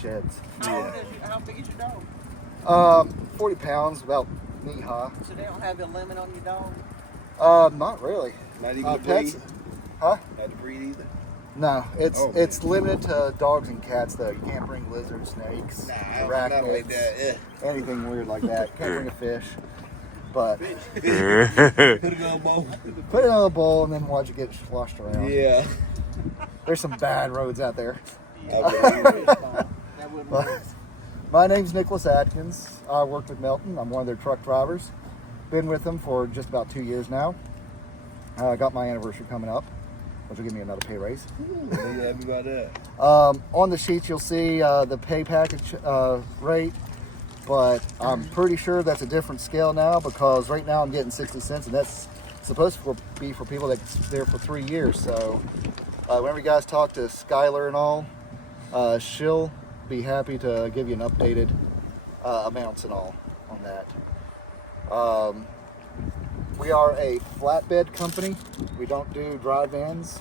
sheds. How big is your dog? 40 pounds, about knee high. So they don't have a limit on your dog? Not really. Not even to Pets, breed? huh? Not to breed either? No, it's man. limited to dogs and cats though. You can't bring lizards, snakes, Nothing like that. anything weird like that. Can't bring a fish. But Put it on a bowl. put it in a bowl and then watch it get sloshed around. Yeah. There's some bad roads out there. That wouldn't work. My name's Nicholas Atkins. I work with Melton. I'm one of their truck drivers. Been with them for just about 2 years now. I got my anniversary coming up, which will give me another pay raise. Ooh, you happy about that? On the sheets, you'll see the pay package rate, but I'm pretty sure that's a different scale now because right now I'm getting 60 cents, and that's supposed to be for people that's there for 3 years. So whenever you guys talk to Skylar and all, she'll be happy to give you an updated amounts and all on that. We are a flatbed company. We don't do dry vans.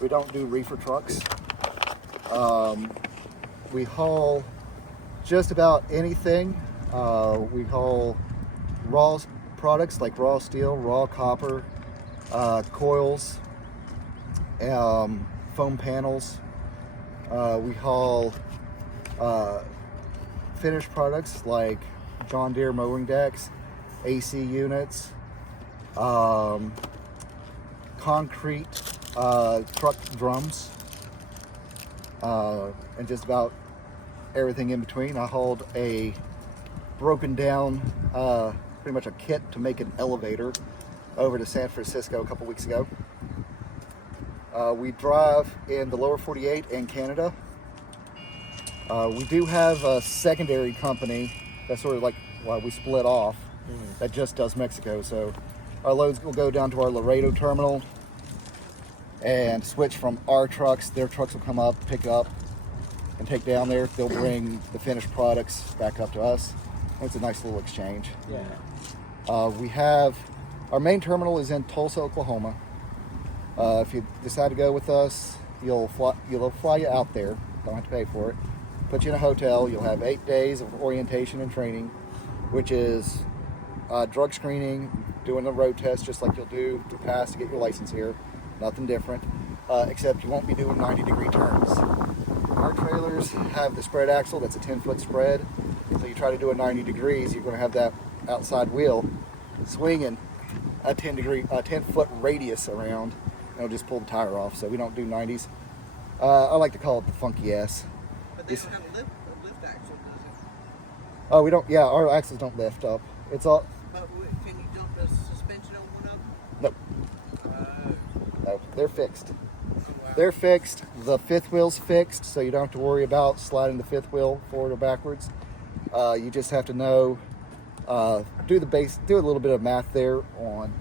We don't do reefer trucks. We haul just about anything. We haul raw products like raw steel, raw copper, coils, foam panels. We haul finished products like John Deere mowing decks, AC units, concrete truck drums, and just about everything in between. I hauled a broken down, pretty much a kit to make an elevator over to San Francisco a couple weeks ago. We drive in the lower 48 and Canada. We do have a secondary company that's sort of like why we split off that just does Mexico. So our loads will go down to our Laredo terminal and switch from our trucks. Their trucks will come up, pick up, and take down there. They'll bring the finished products back up to us. It's a nice little exchange. Yeah. We have our main terminal is in Tulsa, Oklahoma. If you decide to go with us, you'll fly you out there. Don't have to pay for it. Put you in a hotel. You'll have 8 days of orientation and training, which is drug screening, doing a road test just like you'll do to pass to get your license here. Nothing different, except you won't be doing 90-degree turns. Our trailers have the spread axle. That's a 10-foot spread. So you try to do a 90 degrees, you're going to have that outside wheel swinging a 10-foot radius around, and it'll just pull the tire off. So we don't do 90s. I like to call it the funky ass. But they don't have a lift axle, does it? Oh, we don't. Yeah, our axles don't lift up. It's all. But can you dump the suspension on one of them? Nope. No, they're fixed. Wow. They're fixed. The fifth wheel's fixed, so you don't have to worry about sliding the fifth wheel forward or backwards. You just have to know, do a little bit of math there on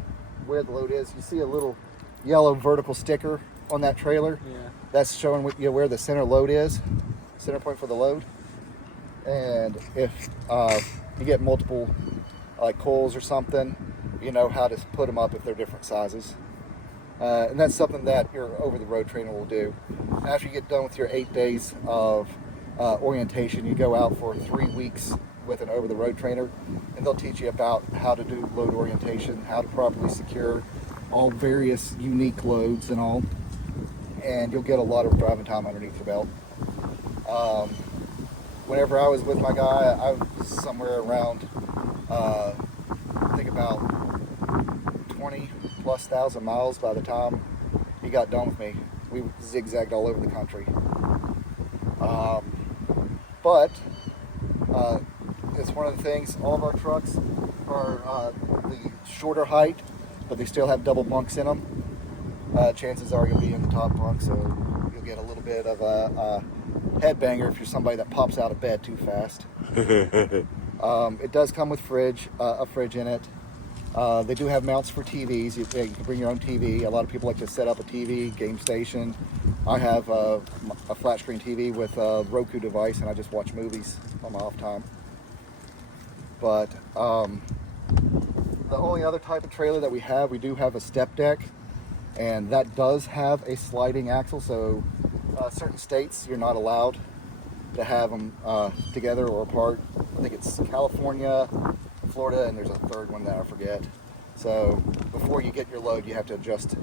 where the load is. You see a little yellow vertical sticker on that trailer. Yeah. That's showing where the center load is, center point for the load. And if you get multiple like coils or something, you know how to put them up if they're different sizes. And that's something that your over-the-road trainer will do. After you get done with your 8 days of orientation, you go out for 3 weeks with an over-the-road trainer, and they'll teach you about how to do load orientation, how to properly secure all various unique loads and all. And you'll get a lot of driving time underneath your belt. Whenever I was with my guy, I was somewhere around, I think about 20+ thousand miles by the time he got done with me. We zigzagged all over the country. But it's one of the things, all of our trucks are the shorter height, but they still have double bunks in them. Chances are you'll be in the top bunk, so you'll get a little bit of a headbanger if you're somebody that pops out of bed too fast. It does come with a fridge in it. They do have mounts for TVs. You can bring your own TV. A lot of people like to set up a TV, game station. I have a flat screen TV with a Roku device, and I just watch movies on my off time. But the only other type of trailer that we do have a step deck, and that does have a sliding axle. So certain states you're not allowed to have them together or apart. I think it's California, Florida, and there's a third one that I forget. So before you get your load, you have to adjust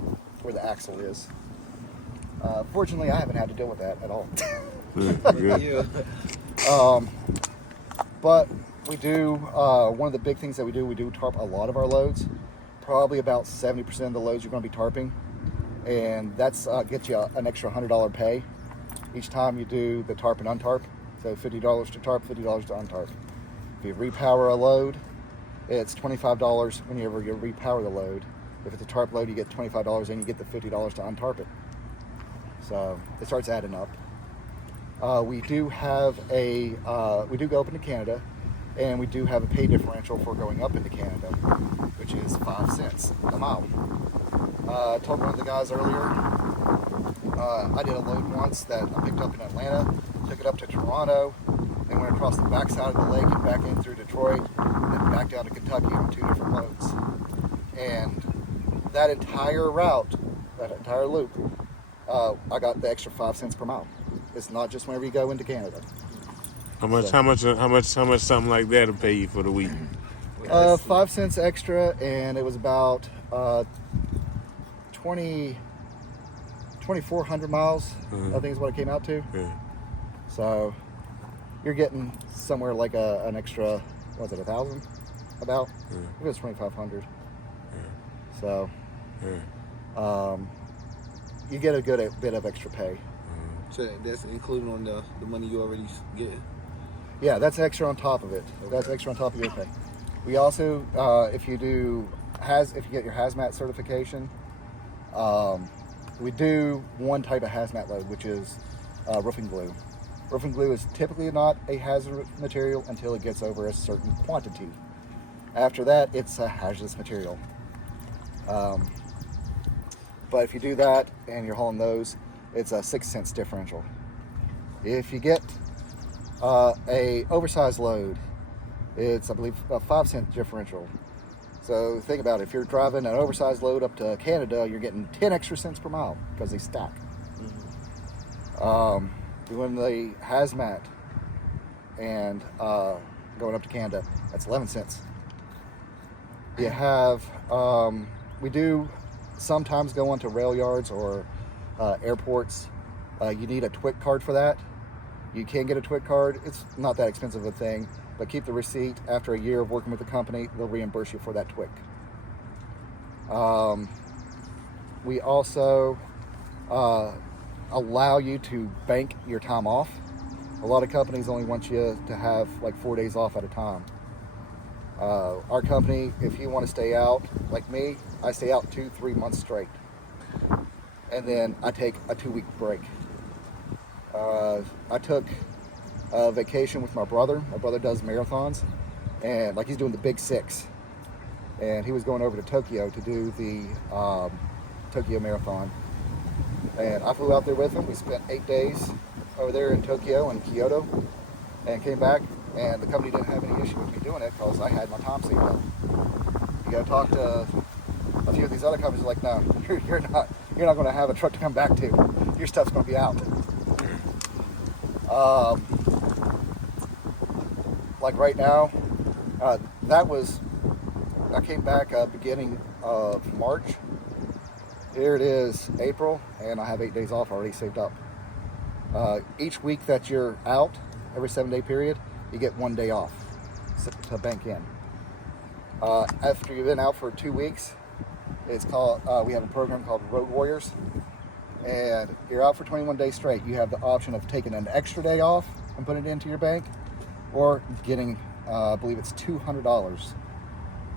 where the axle is. Fortunately, I haven't had to deal with that at all. But we do, one of the big things that we do tarp a lot of our loads. Probably about 70% of the loads you're going to be tarping. And that's gets you an extra $100 pay each time you do the tarp and untarp. So $50 to tarp, $50 to untarp. If you repower a load, it's $25 whenever you repower the load. If it's a tarp load, you get $25 and you get the $50 to untarp it. So it starts adding up. We do have we do go up into Canada, and we do have a pay differential for going up into Canada, which is 5 cents a mile. I told one of the guys earlier, I did a load once that I picked up in Atlanta, took it up to Toronto, and went across the backside of the lake and back in through Detroit, and then back down to Kentucky on 2 different loads. And that entire route, that entire loop, I got the extra 5 cents per mile. It's not just whenever you go into Canada. How much something like that will pay you for the week? 5 cents extra, and it was about 2,400 miles, I think is what it came out to. Yeah. So you're getting somewhere like an extra, was it 1,000? About? Yeah. It was 2,500. Yeah. So Yeah. You get a good bit of extra pay. So that's included on the money you already get. Yeah, that's extra on top of it. That's extra on top of your pay. We also, if you get your hazmat certification, we do one type of hazmat load, which is roofing glue. Roofing glue is typically not a hazardous material until it gets over a certain quantity. After that, it's a hazardous material. But if you do that and you're hauling those, it's a 6 cents differential. If you get a oversized load, it's, I believe, a 5 cent differential. So think about it. If you're driving an oversized load up to Canada, you're getting 10 extra cents per mile because they stack. Doing the hazmat and going up to Canada, that's 11 cents. You have, we do sometimes go onto rail yards or airports. You need a TWIC card for that. You can get a TWIC card. It's not that expensive a thing, but keep the receipt. After a year of working with the company, they'll reimburse you for that TWIC. We also allow you to bank your time off. A lot of companies only want you to have like 4 days off at a time. Our company, if you want to stay out, like me, I stay out 2-3 months straight. And then I take a 2-week break. I took a vacation with my brother. My brother does marathons, and like he's doing the Big 6. And he was going over to Tokyo to do the Tokyo Marathon. And I flew out there with him. We spent 8 days over there in Tokyo and Kyoto, and came back. And the company didn't have any issue with me doing it because I had my time saved up. You got to talk to a few of these other companies. Like, no, you're not going to have a truck to come back to. Your stuff's going to be out. Like right now, I came back beginning of March. Here it is, April, and I have 8 days off already saved up. Each week that you're out, every 7-day period, you get 1 day off to bank in. After you've been out for 2 weeks, it's called, we have a program called Road Warriors, and you're out for 21 days straight. You have the option of taking an extra day off and putting it into your bank, or getting, I believe it's $200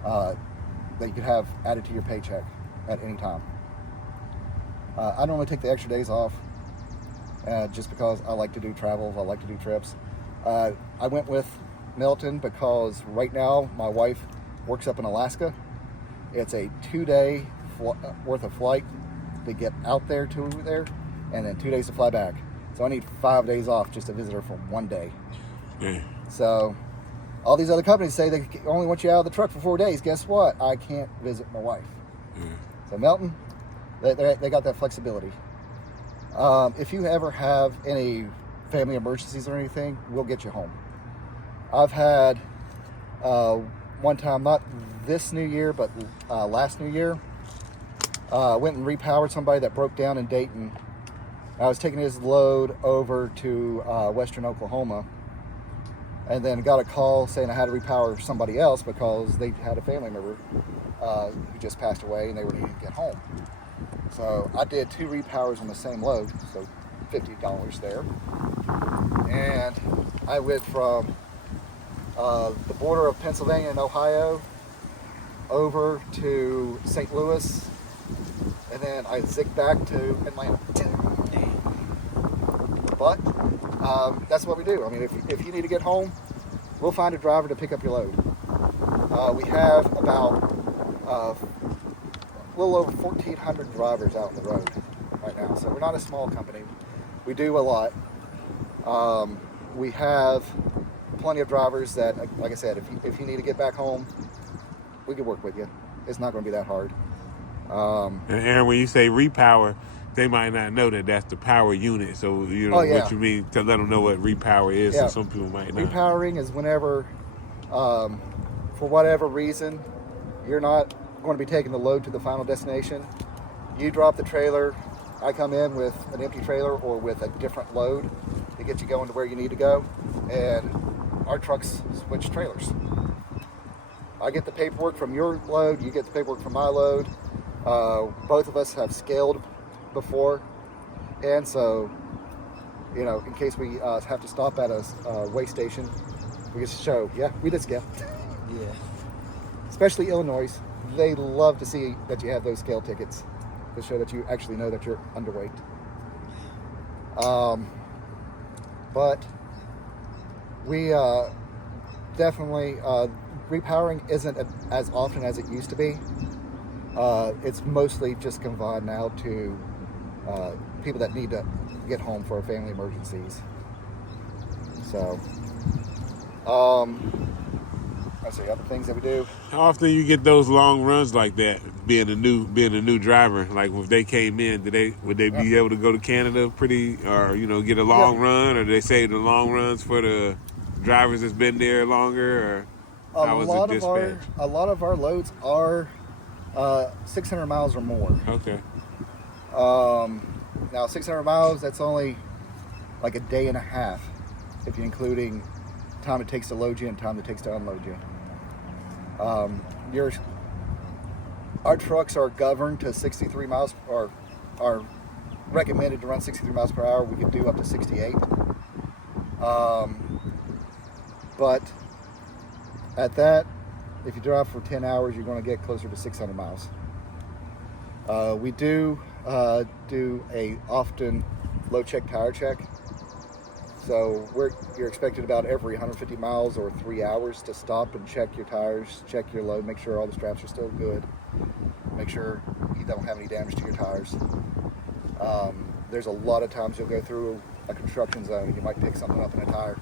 that you could have added to your paycheck at any time. I normally take the extra days off just because I like to do travel, I like to do trips. I went with Melton because right now my wife works up in Alaska. It's a 2-day worth of flight to get out there to there, and then 2 days to fly back. So I need 5 days off just to visit her for 1 day. So all these other companies say they only want you out of the truck for 4 days. Guess what? I can't visit my wife. So Melton, they got that flexibility. If you ever have any family emergencies or anything, we'll get you home. I've had one time, not this New Year, but last New Year, went and repowered somebody that broke down in Dayton. I was taking his load over to western Oklahoma, and then got a call saying I had to repower somebody else because they had a family member who just passed away and they were needing to get home. So I did 2 repowers on the same load, so $50 there. And I went from the border of Pennsylvania and Ohio over to St. Louis, and then I zigged back to Atlanta. But that's what we do. I mean, if you need to get home, we'll find a driver to pick up your load. We have about a little over 1,400 drivers out on the road right now. So we're not a small company. We do a lot. We have plenty of drivers that, like I said, if you need to get back home, we can work with you. It's not going to be that hard. And Aaron, when you say repower, they might not know that that's the power unit. So, you know, what you mean to let them know what repower is. Yeah. So some people might not. Repowering is whenever, for whatever reason, you're not going to be taking the load to the final destination. You drop the trailer, I come in with an empty trailer or with a different load to get you going to where you need to go, and our trucks switch trailers. I get the paperwork from your load, you get the paperwork from my load. Both of us have scaled before, and so, you know, in case we have to stop at a weigh station, we can show, yeah, we did scale. Yeah. Especially Illinois, they love to see that you have those scale tickets to show that you actually know that you're underweight. But we definitely, repowering isn't as often as it used to be. It's mostly just confined now to people that need to get home for family emergencies. So, let's see, other things that we do. How often you get those long runs like that? Being a new driver, like if they came in, would they be able to go to Canada pretty, or you know, get a long run, or do they save the long runs for the drivers that's been there longer, or how is it dispatched? A lot of our loads are 600 miles or more. Okay. Now 600 miles, that's only like a day and a half, if you're including time it takes to load you and time it takes to unload you. Our trucks are governed to 63 miles, or are recommended to run 63 miles per hour. We can do up to 68. But at that, if you drive for 10 hours, you're going to get closer to 600 miles. We do a often load check, tire check. So you're expected about every 150 miles or 3 hours to stop and check your tires, check your load, make sure all the straps are still good, make sure you don't have any damage to your tires. There's a lot of times you'll go through a construction zone and you might pick something up in a tire.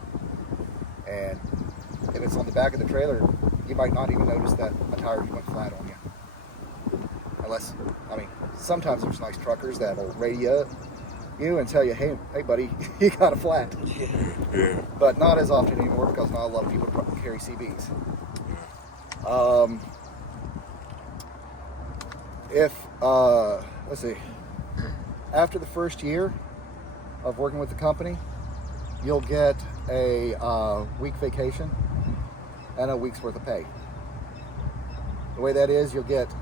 And if it's on the back of the trailer, you might not even notice that a tire went flat on you. Unless, I mean, sometimes there's nice truckers that'll radio you and tell you, hey buddy, you got a flat. Yeah. But not as often anymore because not a lot of people carry CBs. Let's see, after the first year of working with the company, you'll get a week vacation and a week's worth of pay. The way that is, you'll get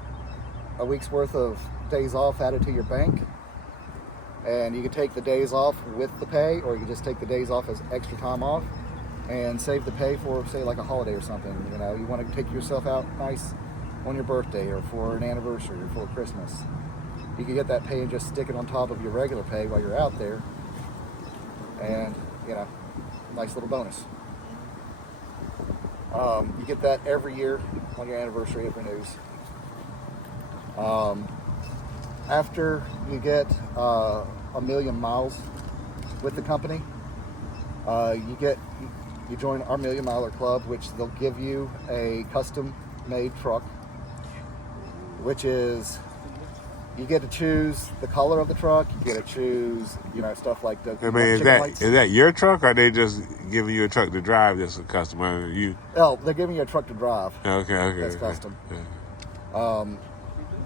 a week's worth of days off added to your bank, and you can take the days off with the pay, or you can just take the days off as extra time off and save the pay for, say, like a holiday or something. You know, you want to take yourself out nice on your birthday or for an anniversary or for Christmas. You can get that pay and just stick it on top of your regular pay while you're out there, and, you know, nice little bonus. You get that every year on your anniversary, it renews. After you get 1 million miles with the company, you join our Million Miler Club, which they'll give you a custom made truck, which is You get to choose the color of the truck. You get to choose, stuff like the. I mean, is that your truck, or are they just giving you a truck to drive that's a customer? Oh, they're giving you a truck to drive. Okay. That's custom.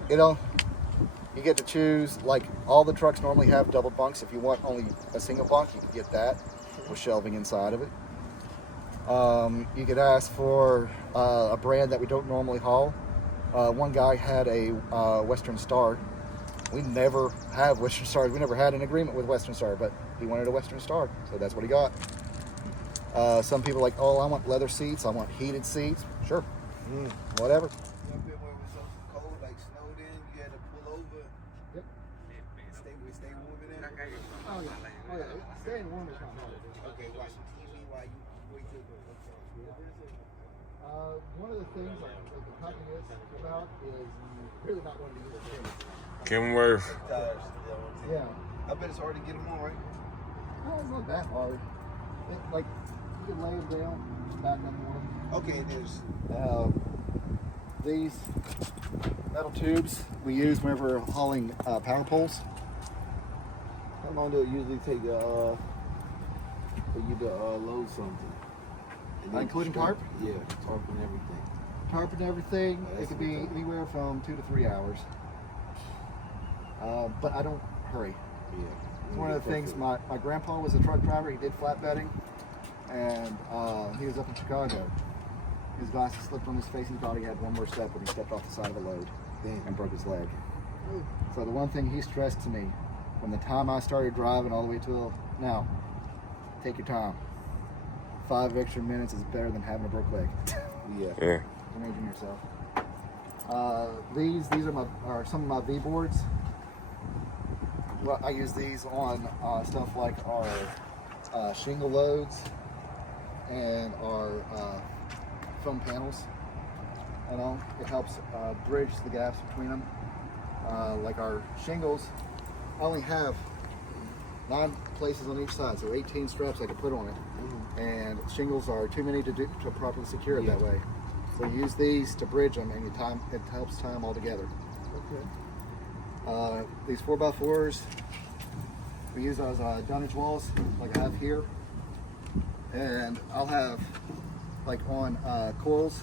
Yeah. You get to choose, like, all the trucks normally have double bunks. If you want only a single bunk, you can get that with shelving inside of it. You could ask for a brand that we don't normally haul. One guy had a Western Star. We never have Western Stars. We never had an agreement with Western Star, but he wanted a Western Star, so that's what he got. Some people are like, oh, I want leather seats. I want heated seats. Sure. Whatever. You ever been where it was so cold, like snowed in, you had to pull over? Yep. Stay warm in there? Oh, yeah. Staying warm is not hard. Okay, watching TV while you wait till the One of the things the company is about is really not wanting to use the things. Kenworth. tires. Yeah. I bet it's hard to get them on, right? No, it's not that hard. Like, you can lay them down, back up on Okay, there's. them. These metal tubes we use whenever we're hauling power poles. How long do it usually take for you to load something? And then Including straight- tarp? Yeah, tarp and everything. Tarp and everything, Oh, it that's could be fantastic. anywhere from 2 to 3 hours. But I don't hurry. Yeah. It's one of the things, my grandpa was a truck driver. He did flatbedding, and he was up in Chicago. His glasses slipped on his face and he thought he had one more step when he stepped off the side of a load and broke his leg. So the one thing he stressed to me from the time I started driving all the way till now, take your time. 5 extra minutes is better than having a broke leg. Yeah. Imagine yourself. These are some of my V boards. Well, I use these on stuff like our shingle loads and our foam panels. It helps bridge the gaps between them. Like our shingles, I only have 9 places on each side, so 18 straps I can put on it. And shingles are too many to properly secure it that way. So you use these to bridge them, and it helps tie them all together. Okay. These 4x4s, we use those dunnage walls like I have here. And I'll have, like on coils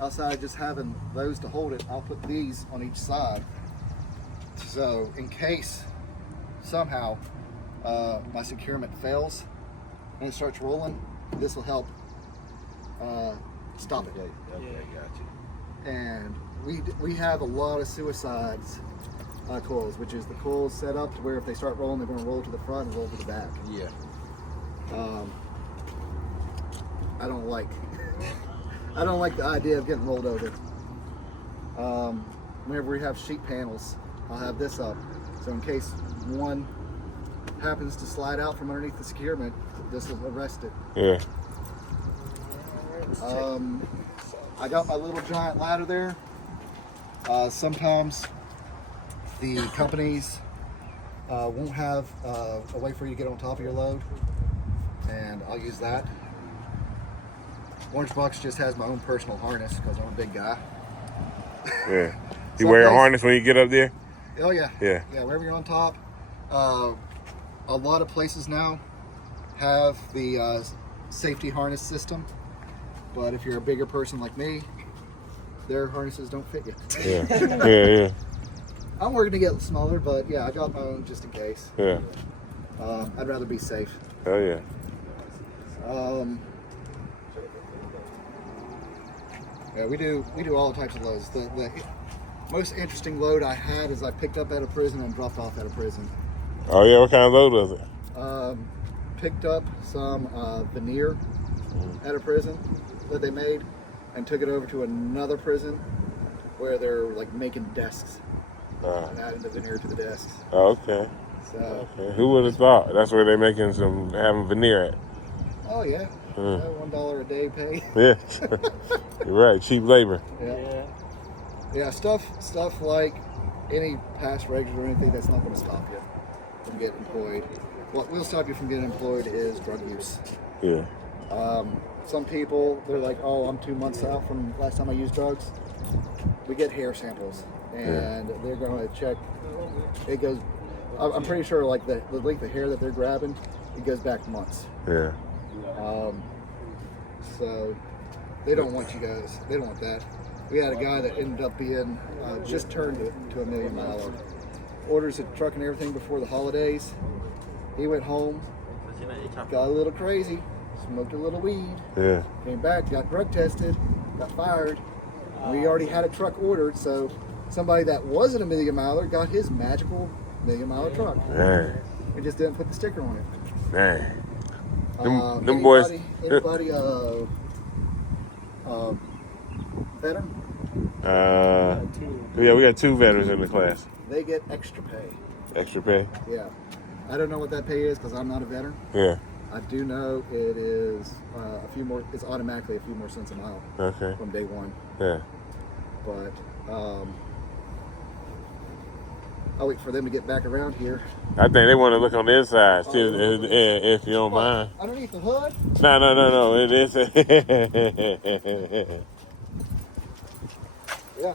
outside, just having those to hold it, I'll put these on each side. So in case somehow my securement fails and it starts rolling, this will help stop it. Okay, got you. And we have a lot of suicides coils, which is the coils set up to where if they start rolling, they're going to roll to the front and roll to the back. Yeah. I don't like the idea of getting rolled over. Whenever we have sheet panels, I'll have this up, so in case one happens to slide out from underneath the securement, this will arrest it. Yeah. I got my little giant ladder there. Sometimes the companies won't have a way for you to get on top of your load, and I'll use that. Orange Box just has my own personal harness because I'm a big guy. Yeah. You wear a harness when you get up there? Oh yeah. Yeah. Yeah, wherever you're on top. A lot of places now have the safety harness system, but if you're a bigger person like me, their harnesses don't fit you. Yeah. I'm working to get smaller, but yeah, I got my own just in case. Yeah. I'd rather be safe. Oh yeah. Yeah, we do all types of loads. The most interesting load I had is I picked up at a prison and dropped off at a prison. Oh yeah, what kind of load was it? Picked up some veneer at a prison that they made and took it over to another prison where they're like making desks and adding the veneer to the desks. Oh, okay. So, Okay. Who would have thought? That's where they're making having veneer at. oh yeah, $1 a day pay. Yeah. You're right. Cheap labor. Yeah, stuff like any past records or anything that's not going to stop you from getting employed. What will stop you from getting employed is drug use. Yeah. Some people, they're like, oh, I'm 2 months out from last time I used drugs. We get hair samples. and they're going to check. It goes. I'm pretty sure like the length of hair that they're grabbing, it goes back months. Yeah. So they don't want you guys. They don't want that. We had a guy that ended up being just turned it to a $1 million miler. Orders a truck and everything before the holidays. He went home, got a little crazy, smoked a little weed. Yeah. Came back, got drug tested, got fired. We already had a truck ordered, so somebody that wasn't a $1 million miler got his magical $1 million mile truck. Dang. We just didn't put the sticker on it. Dang. Them boys. Anybody veteran? Yeah, we got 2 veterans in the class. They get extra pay. Extra pay. Yeah. I don't know what that pay is because I'm not a veteran. Yeah. I do know it is a few more. It's automatically a few more cents a mile. Okay. From day one. Yeah. But I'll wait for them to get back around here. I think they want to look on the inside, too, if you don't mind. Underneath the hood? No. It is. Yeah.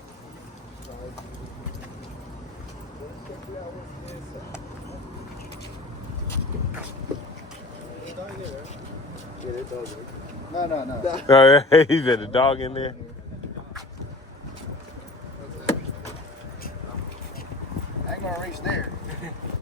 No. Oh, yeah. He said the dog in there. I ain't gonna reach there.